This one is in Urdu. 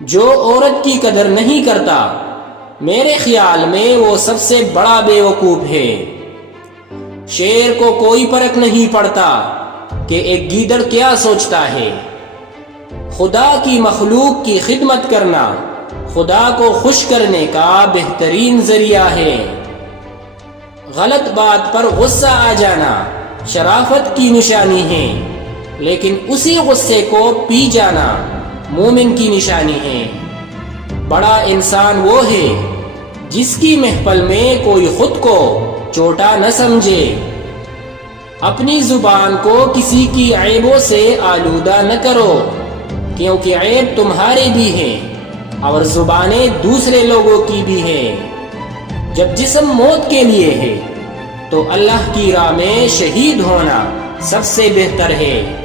جو عورت کی قدر نہیں کرتا میرے خیال میں وہ سب سے بڑا بے وقوف ہے۔ شیر کو کوئی فرق نہیں پڑتا کہ ایک گیدڑ کیا سوچتا ہے۔ خدا کی مخلوق کی خدمت کرنا خدا کو خوش کرنے کا بہترین ذریعہ ہے۔ غلط بات پر غصہ آ جانا شرافت کی نشانی ہے، لیکن اسی غصے کو پی جانا مومن کی نشانی ہے۔ بڑا انسان وہ ہے جس کی محفل میں کوئی خود کو چھوٹا نہ سمجھے۔ اپنی زبان کو کسی کی عیبوں سے آلودہ نہ کرو، کیونکہ عیب تمہارے بھی ہیں اور زبانیں دوسرے لوگوں کی بھی ہیں۔ جب جسم موت کے لیے ہے تو اللہ کی راہ میں شہید ہونا سب سے بہتر ہے۔